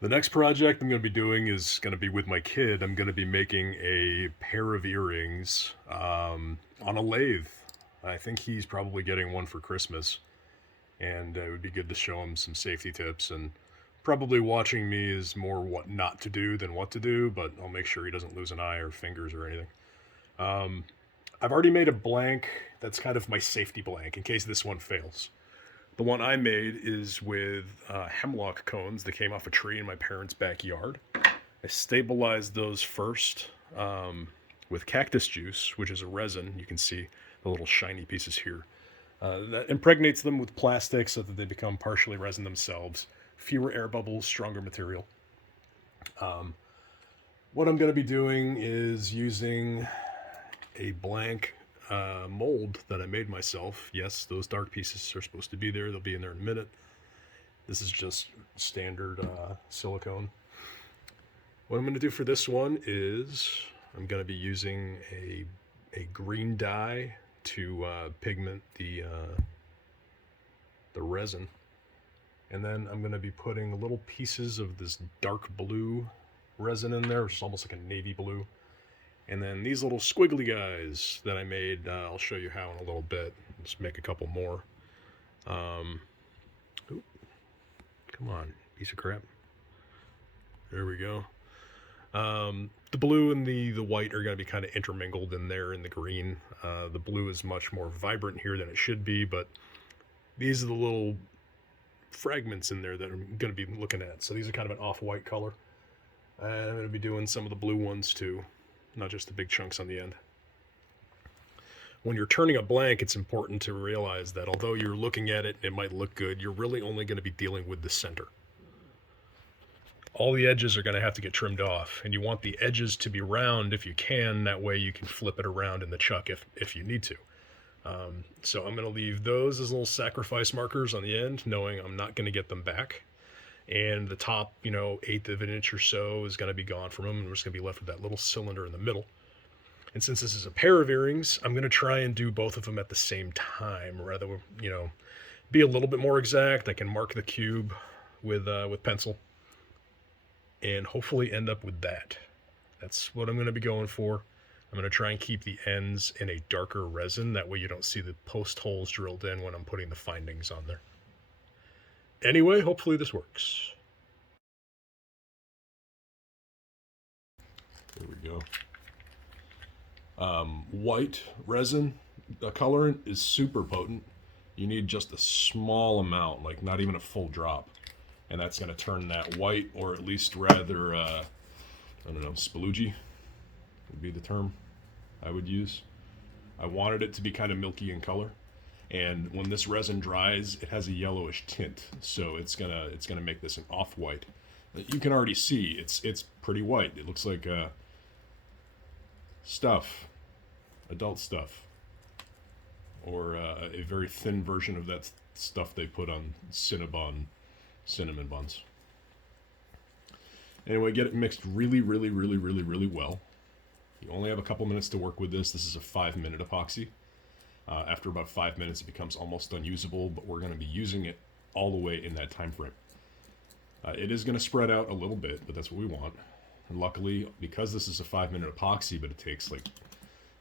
The next project I'm going to be doing is going to be with my kid. I'm going to be making a pair of earrings on a lathe. I think he's probably getting one for Christmas, and it would be good to show him some safety tips. And probably watching me is more what not to do than what to do, but I'll make sure he doesn't lose an eye or fingers or anything. Um, I've already made a blank that's kind of my safety blank in case this one fails. The one I made is with hemlock cones that came off a tree in my parents' backyard. I stabilized those first with cactus juice, which is a resin. You can see the little shiny pieces here. That impregnates them with plastic so that they become partially resin themselves. Fewer air bubbles, stronger material. Um, what I'm going to be doing is using a blank mold that I made myself. Yes, those dark pieces are supposed to be there. They'll be in there in a minute. This is just standard silicone. What I'm going to do for this one is I'm going to be using a green dye to pigment the resin, and then I'm going to be putting little pieces of this dark blue resin in there, which is almost like a navy blue. And then these little squiggly guys that I made, I'll show you how in a little bit. Just make a couple more. Um, oop, come on, piece of crap. There we go. The blue and the white are going to be kind of intermingled in there in the green. The blue is much more vibrant here than it should be, but these are the little fragments in there that I'm going to be looking at. So these are kind of an off-white color. And I'm going to be doing some of the blue ones too, not just the big chunks on the end. When you're turning a blank, it's important to realize that although you're looking at it and it might look good, you're really only going to be dealing with the center. All the edges are going to have to get trimmed off, and you want the edges to be round if you can. That way you can flip it around in the chuck if you need to. So I'm going to leave those as little sacrifice markers on the end, knowing I'm not going to get them back. And the top, eighth of an inch or so is going to be gone from them, and we're just going to be left with that little cylinder in the middle. And since this is a pair of earrings, I'm going to try and do both of them at the same time, rather, be a little bit more exact. I can mark the cube with pencil and hopefully end up with that. That's what I'm going to be going for. I'm going to try and keep the ends in a darker resin. That way you don't see the post holes drilled in when I'm putting the findings on there. Anyway, hopefully this works. There we go. White resin, the colorant is super potent. You need just a small amount, like not even a full drop. And that's going to turn that white, or at least rather, I don't know, speloogy would be the term I would use. I wanted it to be kind of milky in color. And when this resin dries, it has a yellowish tint. So it's gonna make this an off-white. You can already see it's pretty white. It looks like stuff, adult stuff, or a very thin version of that stuff they put on cinnamon buns. Anyway, get it mixed really, really, really, really, really well. You only have a couple minutes to work with this. This is a 5-minute epoxy. After about 5 minutes, it becomes almost unusable, but we're going to be using it all the way in that time frame. It is going to spread out a little bit, but that's what we want. And luckily, because this is a 5-minute epoxy, but it takes like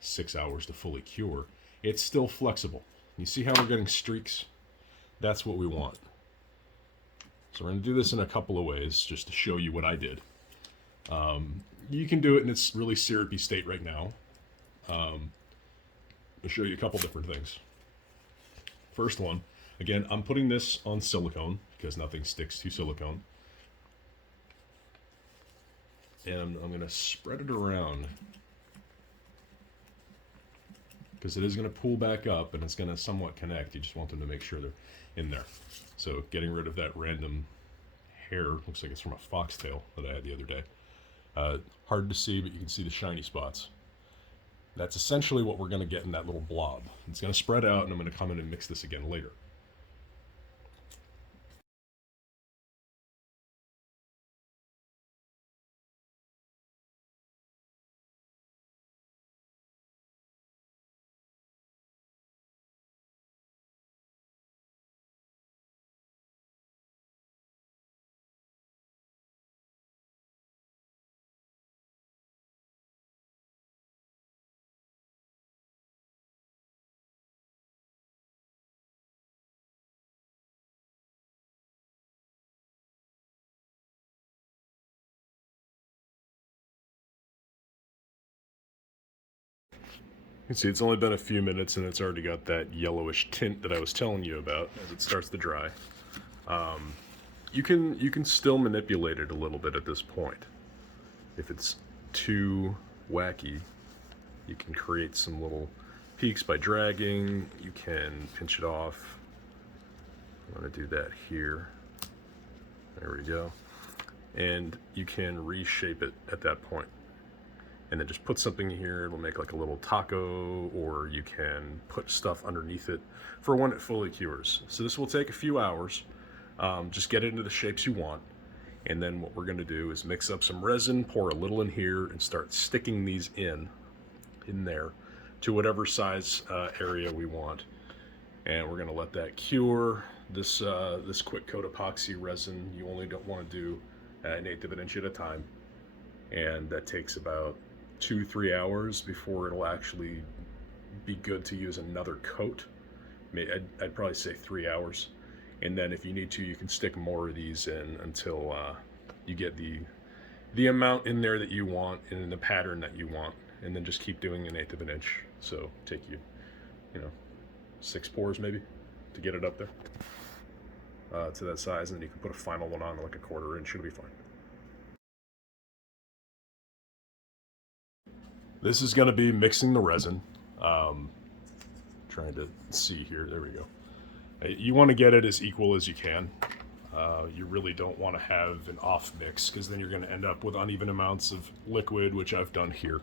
6 hours to fully cure, it's still flexible. You see how we're getting streaks? That's what we want. So we're going to do this in a couple of ways, just to show you what I did. You can do it in its really syrupy state right now. I'll show you a couple different things. First one, again, I'm putting this on silicone because nothing sticks to silicone. And I'm going to spread it around because it is going to pull back up and it's going to somewhat connect. You just want them to make sure they're in there. So getting rid of that random hair, looks like it's from a foxtail that I had the other day. Hard to see, but you can see the shiny spots. That's essentially what we're going to get in that little blob. It's going to spread out, and I'm going to come in and mix this again later. You can see it's only been a few minutes and it's already got that yellowish tint that I was telling you about as it starts to dry. You can still manipulate it a little bit at this point. If it's too wacky, you can create some little peaks by dragging. You can pinch it off. I'm going to do that here. There we go. And you can reshape it at that point. And then just put something here, it'll make like a little taco, or you can put stuff underneath it for when it fully cures. So this will take a few hours. Just get it into the shapes you want. And then what we're gonna do is mix up some resin, pour a little in here, and start sticking these in there to whatever size area we want. And we're gonna let that cure. This quick coat epoxy resin, you only don't wanna do 1/8 of an inch at a time. And that takes about 2-3 hours before it'll actually be good to use another coat. I'd probably say 3 hours. And then if you need to, you can stick more of these in until you get the amount in there that you want and in the pattern that you want. And then just keep doing 1/8 of an inch. So take you 6 pours maybe to get it up there to that size. And then you can put a final one on like a 1/4 inch. It'll be fine. This is going to be mixing the resin. Trying to see here. There we go. You want to get it as equal as you can. You really don't want to have an off mix because then you're going to end up with uneven amounts of liquid, which I've done here.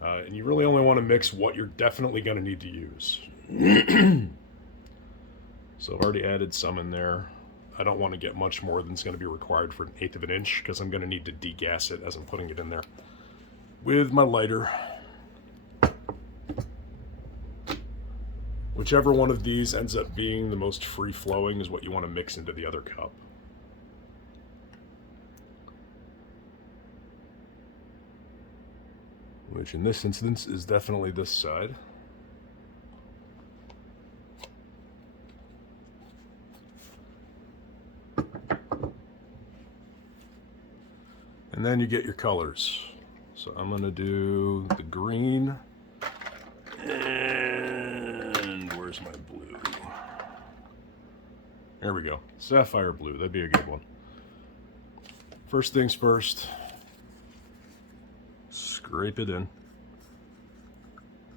And you really only want to mix what you're definitely going to need to use. So I've already added some in there. I don't want to get much more than is going to be required for 1/8 of an inch because I'm going to need to degas it as I'm putting it in there with my lighter. Whichever one of these ends up being the most free-flowing is what you want to mix into the other cup. Which in this instance is definitely this side. And then you get your colors. So I'm going to do the green. And where's my blue? There we go. Sapphire blue. That'd be a good one. First things first. Scrape it in.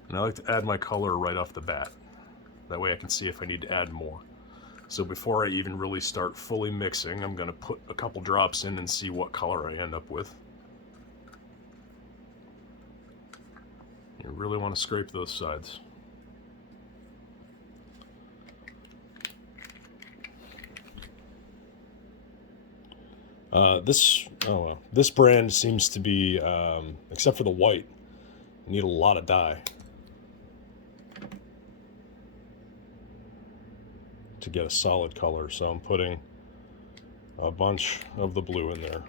And I like to add my color right off the bat. That way I can see if I need to add more. So before I even really start fully mixing, I'm going to put a couple drops in and see what color I end up with. You really want to scrape those sides. This brand seems to be, except for the white, you need a lot of dye to get a solid color. So I'm putting a bunch of the blue in there.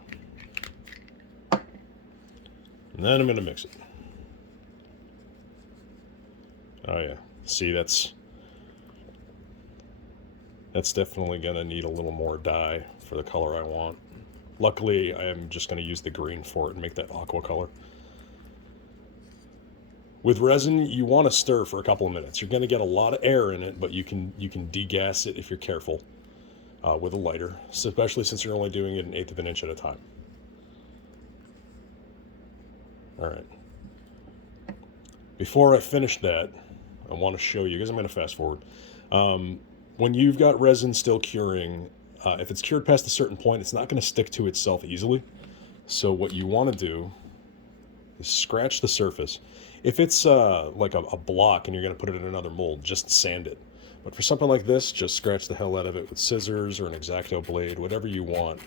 And then I'm going to mix it. Oh yeah, see, that's definitely going to need a little more dye for the color I want. Luckily, I am just going to use the green for it and make that aqua color. With resin, you want to stir for a couple of minutes. You're going to get a lot of air in it, but you can degas it if you're careful with a lighter, especially since you're only doing it 1/8 of an inch at a time. All right. Before I finish that, I want to show you, because I'm going to fast forward. When you've got resin still curing, if it's cured past a certain point, it's not going to stick to itself easily. So what you want to do is scratch the surface. If it's like a block and you're going to put it in another mold, just sand it. But for something like this, just scratch the hell out of it with scissors or an X-Acto blade, whatever you want.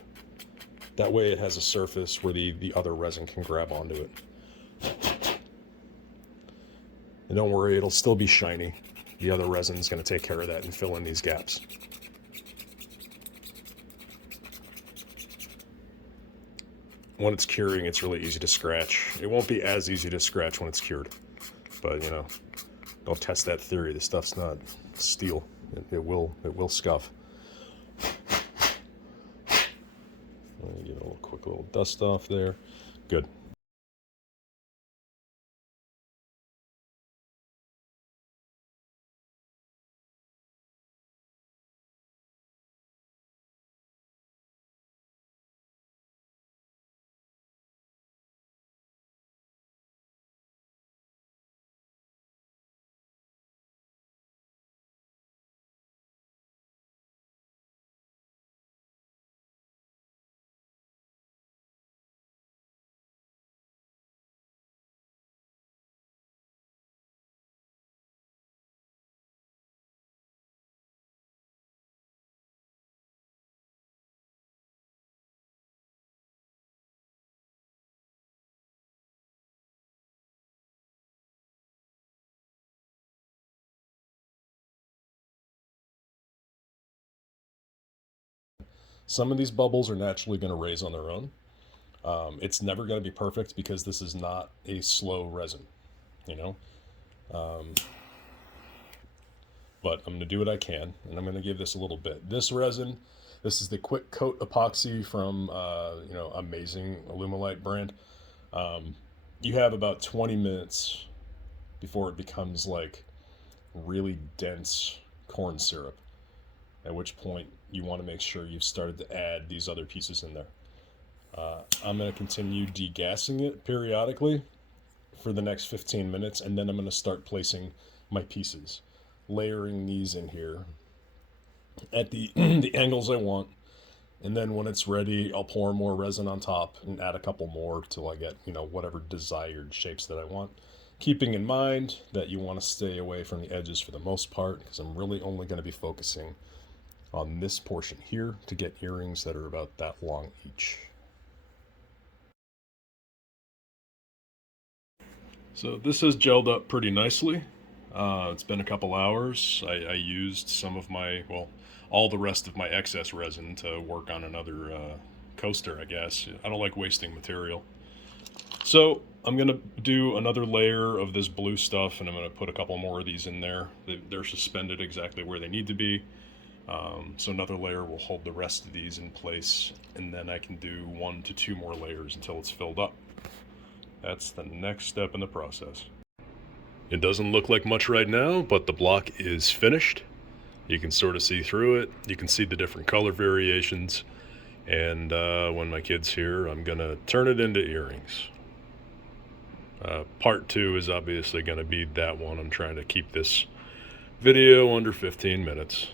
That way it has a surface where the other resin can grab onto it. And don't worry, it'll still be shiny. The other resin is going to take care of that and fill in these gaps. When it's curing, it's really easy to scratch. It won't be as easy to scratch when it's cured. But, you know, don't test that theory. This stuff's not steel. It will scuff. Let me give it a quick little dust off there. Good. Some of these bubbles are naturally going to raise on their own. It's never going to be perfect because this is not a slow resin, you know. Um, but I'm going to do what I can, and I'm going to give this a little bit. This resin, this is the Quick Coat Epoxy from, Amazing Alumilite brand. You have about 20 minutes before it becomes like really dense corn syrup, at which point you want to make sure you've started to add these other pieces in there. I'm going to continue degassing it periodically for the next 15 minutes, and then I'm going to start placing my pieces, layering these in here at the, the angles I want. And then when it's ready, I'll pour more resin on top and add a couple more till I get, whatever desired shapes that I want. Keeping in mind that you want to stay away from the edges for the most part, because I'm really only going to be focusing on this portion here to get earrings that are about that long each. So this has gelled up pretty nicely. It's been a couple hours. I used some of my, well, all the rest of my excess resin to work on another coaster, I guess. I don't like wasting material. So I'm going to do another layer of this blue stuff, and I'm going to put a couple more of these in there. They're suspended exactly where they need to be. So another layer will hold the rest of these in place, and then I can do 1 to 2 more layers until it's filled up. That's the next step in the process. It doesn't look like much right now, but the block is finished. You can sort of see through it. You can see the different color variations. And when my kid's here, I'm going to turn it into earrings. Part 2 is obviously going to be that one. I'm trying to keep this video under 15 minutes.